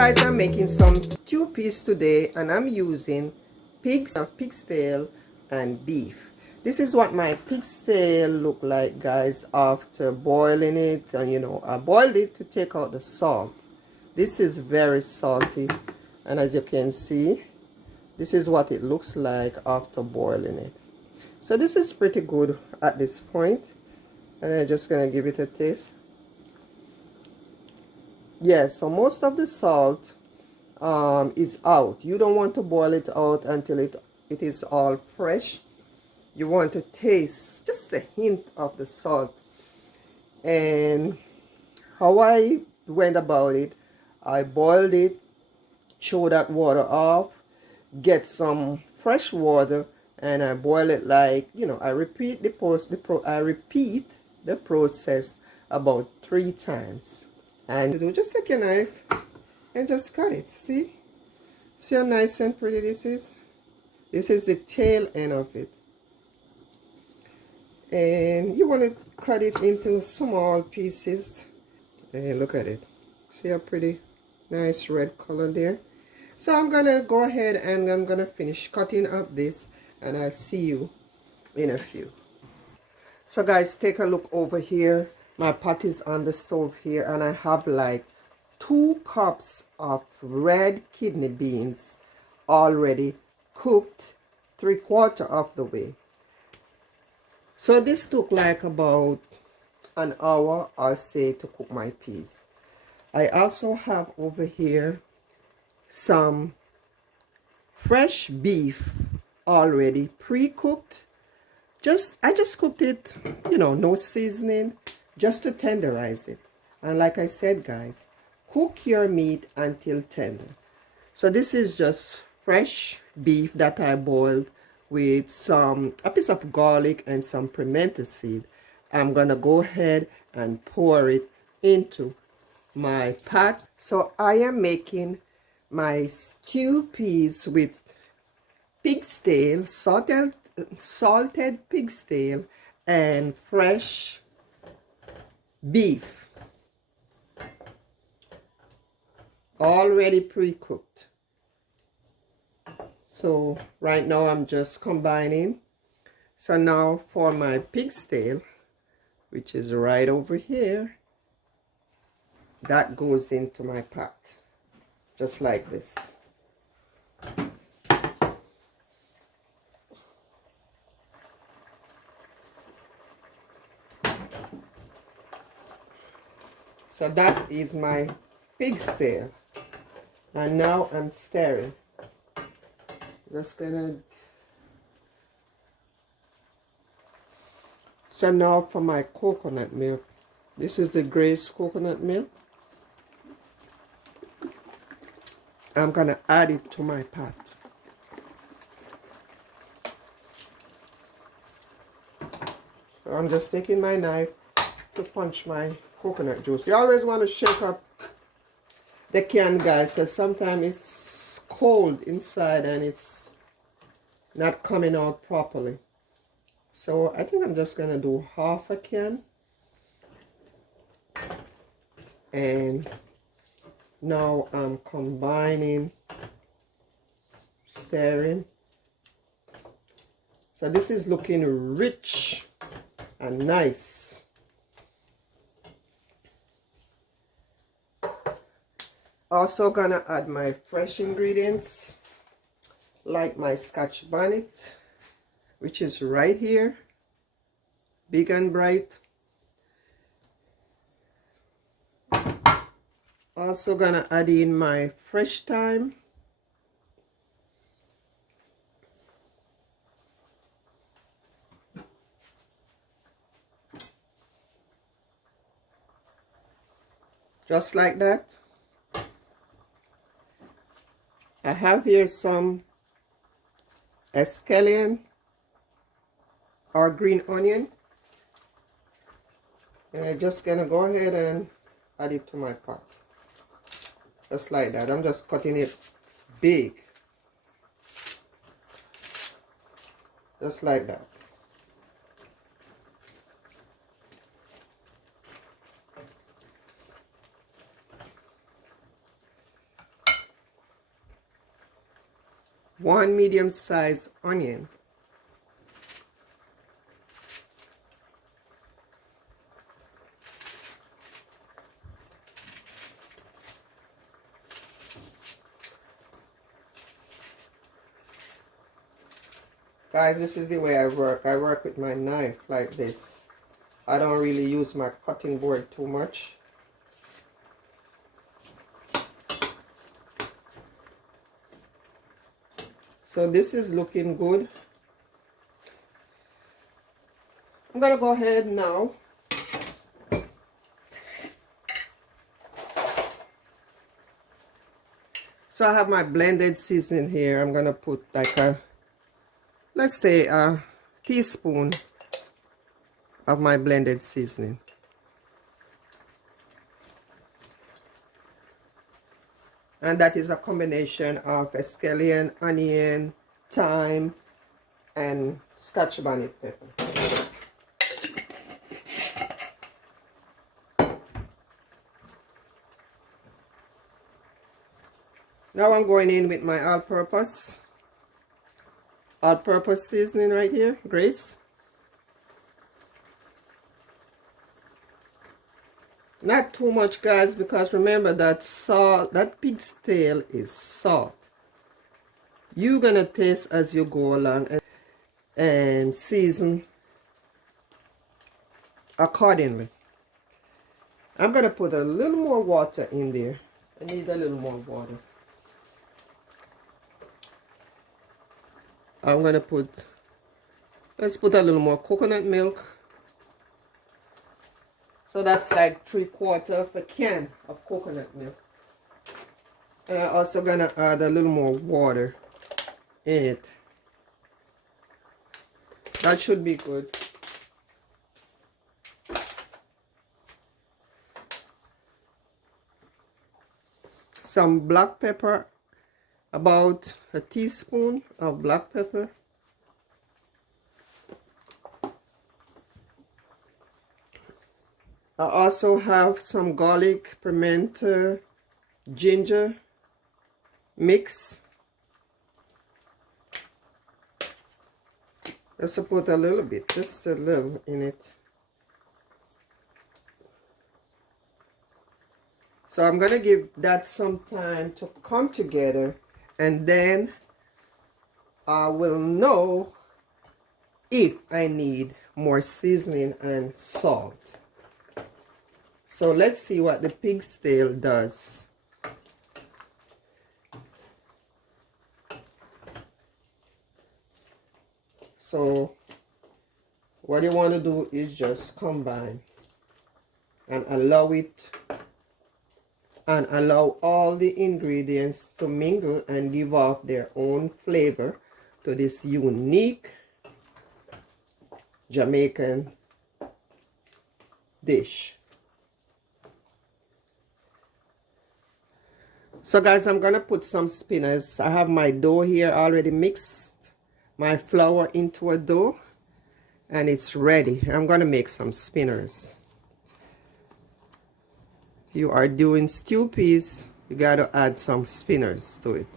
guys, I'm making some stew peas today, and I'm using pig's tail and beef. This is what my pig's tail look like, guys, after boiling it. And you know, I boiled it to take out the salt. This is very salty, and as you can see, this is what it looks like after boiling it. So this is pretty good at this point, and I'm just gonna give it a taste. Yeah, so most of the salt is out. You don't want to boil it out until it is all fresh. You want to taste just a hint of the salt. And how I went about it, I boiled it, throw that water off, get some fresh water, and I boil it like, you know, I repeat the process about 3 times. And do just take your knife and just cut it. See how nice and pretty this is? This is the tail end of it, and you want to cut it into small pieces. And look at it. See how pretty, nice red color there. So I'm gonna go ahead and I'm gonna finish cutting up this, and I'll see you in a few. So guys, take a look over here. My pot is on the stove here, and I have like 2 cups of red kidney beans already cooked 3/4 of the way. So this took like about an hour, I'll say, to cook my peas. I also have over here some fresh beef already pre-cooked. I just cooked it, you know, no seasoning, just to tenderize it. And like I said, guys, cook your meat until tender. So this is just fresh beef that I boiled with a piece of garlic and some pimento seed. I'm gonna go ahead and pour it into my pot. So I am making my stew peas with pig's tail, salted pig's tail, and fresh beef, already pre-cooked. So right now I'm just combining. So now for my pig's tail, which is right over here, that goes into my pot, just like this. So that is my pig's tail. And now I'm stirring. Just gonna. So now for my coconut milk. This is the Grace coconut milk. I'm gonna add it to my pot. So I'm just taking my knife to punch my coconut juice. You always want to shake up the can, guys, because sometimes it's cold inside and it's not coming out properly. So I think I'm just gonna do half a can. And now I'm combining, stirring. So this is looking rich and nice. Also gonna add my fresh ingredients, like my Scotch bonnet, which is right here, big and bright. Also gonna add in my fresh thyme, just like that. I have here some scallion or green onion, and I'm just gonna go ahead and add it to my pot, just like that. I'm just cutting it big, just like that. 1 medium-sized onion. Guys, this is the way I work. I work with my knife like this. I don't really use my cutting board too much. So this is looking good. I'm gonna go ahead now so I have my blended seasoning here. I'm gonna put like a, let's say a teaspoon of my blended seasoning. And that is a combination of scallion, onion, thyme, and Scotch bonnet pepper. Now I'm going in with my all-purpose seasoning right here, Grace. Not too much, guys, because remember that salt, that pig's tail is salt. You're gonna taste as you go along and season accordingly. I'm gonna put a little more water in there. I need a little more water. I'm gonna put, let's put a little more coconut milk. So that's like 3/4 of a can of coconut milk. And I'm also gonna add a little more water in it. That should be good. Some black pepper, about a teaspoon of black pepper. I also have some garlic, pimento, ginger mix. Let's put a little bit, just a little in it. So I'm gonna give that some time to come together, and then I will know if I need more seasoning and salt. So let's see what the pig's tail does. So what you want to do is just combine and allow it, and allow all the ingredients to mingle and give off their own flavor to this unique Jamaican dish. So guys, I'm gonna put some spinners. I have my dough here already mixed my flour into a dough, and it's ready. I'm gonna make some spinners. You are doing stew peas, you gotta add some spinners to it.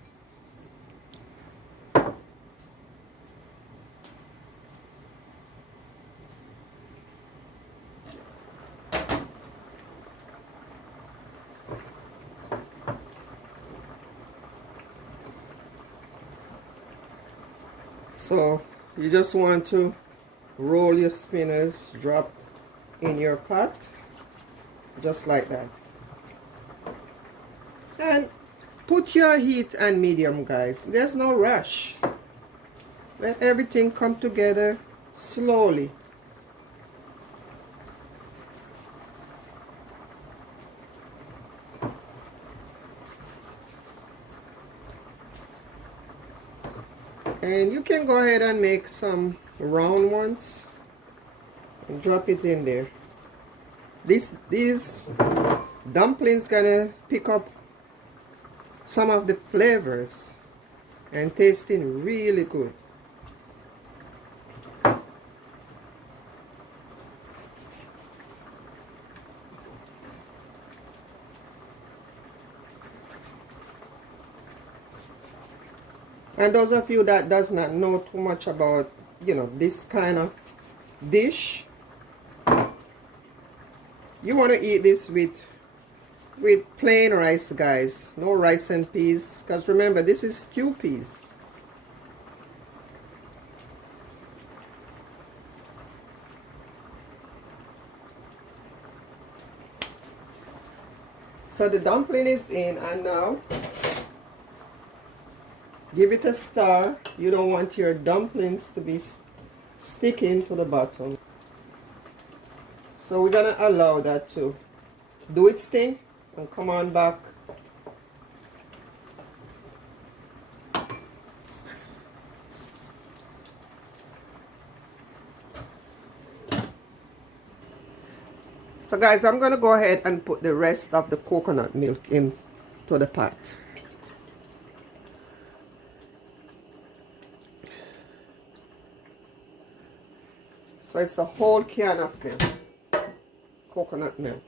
So you just want to roll your spinners, drop in your pot, just like that. And put your heat on medium, guys. There's no rush. Let everything come together slowly. And you can go ahead and make some round ones and drop it in there. These dumplings gonna pick up some of the flavors and tasting really good. And those of you that does not know too much about, you know, this kind of dish, you want to eat this with plain rice, guys. No rice and peas, because remember, this is stew peas. So the dumpling is in, and now give it a stir. You don't want your dumplings to be sticking to the bottom. So we're gonna allow that to do its thing and come on back. So guys, I'm gonna go ahead and put the rest of the coconut milk into the pot. So it's a whole can of milk, coconut milk.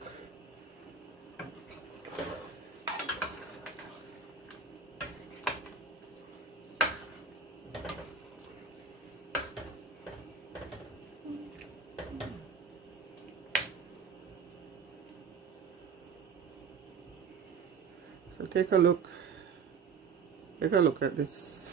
So take a look at this.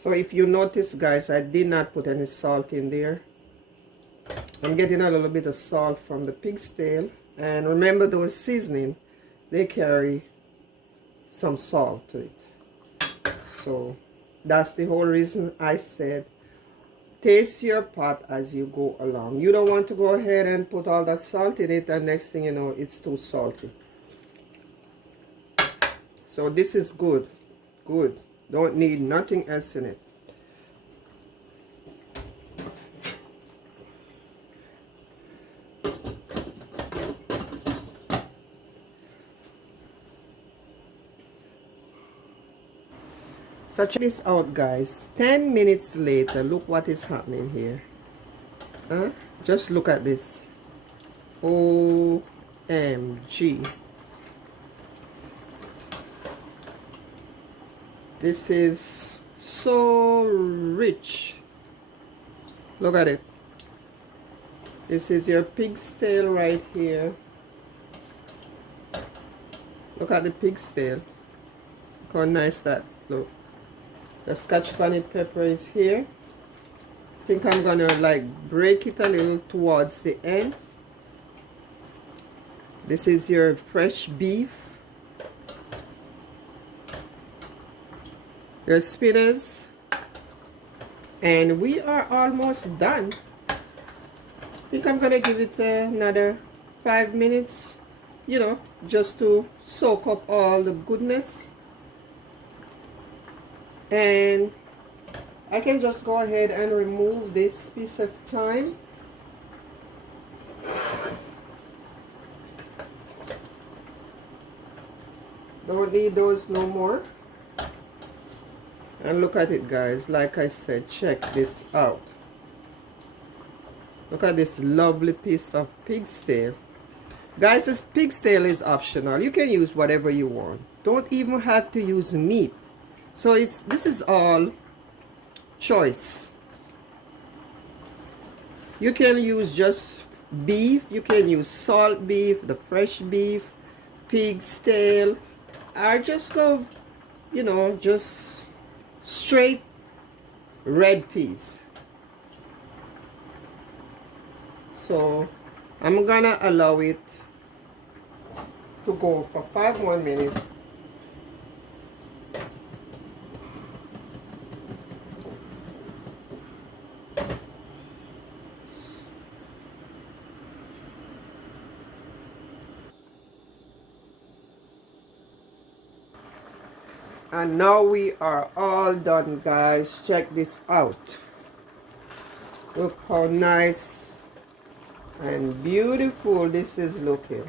So if you notice, guys, I did not put any salt in there. I'm getting a little bit of salt from the pig's tail. And remember, those seasoning, they carry some salt to it. So that's the whole reason I said taste your pot as you go along. You don't want to go ahead and put all that salt in it, and next thing you know, it's too salty. So this is good. Don't need nothing else in it. So check this out, guys. 10 minutes later, look what is happening here. Just look at this. OMG. This is so rich. Look at it. This is your pig's tail right here. Look at the pig's tail. Look how nice that look. The scotch bonnet pepper is here. I think I'm gonna like break it a little towards the end. This is your fresh beef. Your spinners. And we are almost done. I think I'm gonna give it another 5 minutes, you know, just to soak up all the goodness. And I can just go ahead and remove this piece of thyme. Don't need those no more. And look at it, guys. Like I said, check this out. Look at this lovely piece of pig's tail. Guys, this pig's tail is optional. You can use whatever you want. Don't even have to use meat. So this is all choice. You can use just beef. You can use salt beef, the fresh beef, pig's tail. Or just go, you know, just straight red peas. So I'm gonna allow it to go for 5 more minutes. And now we are all done, guys. Check this out. Look how nice and beautiful this is looking.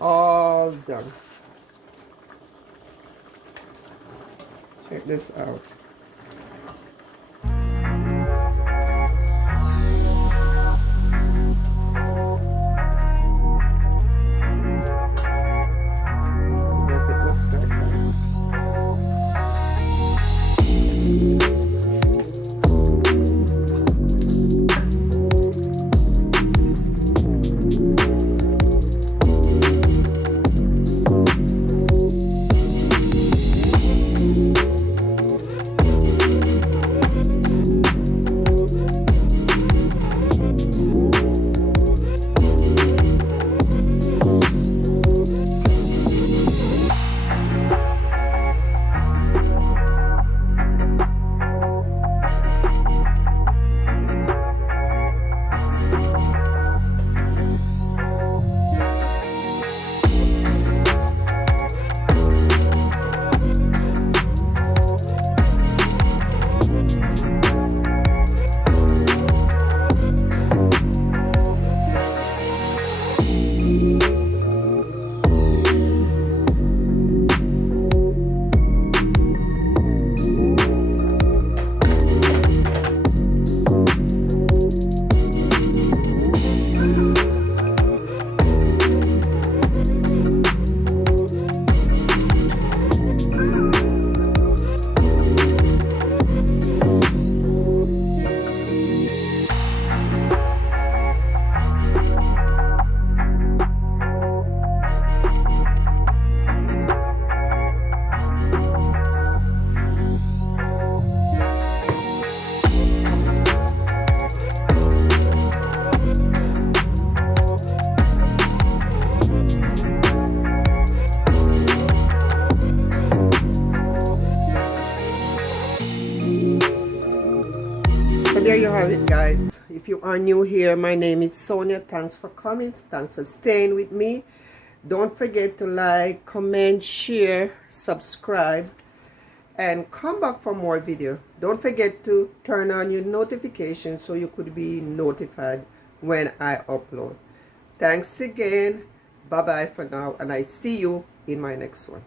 All done. Check this out. have it, guys. If you are new here, my name is Sonia. Thanks for coming. Thanks for staying with me. Don't forget to like, comment, share, subscribe, and come back for more video. Don't forget to turn on your notifications so you could be notified when I upload. Thanks again. Bye bye for now, and I see you in my next one.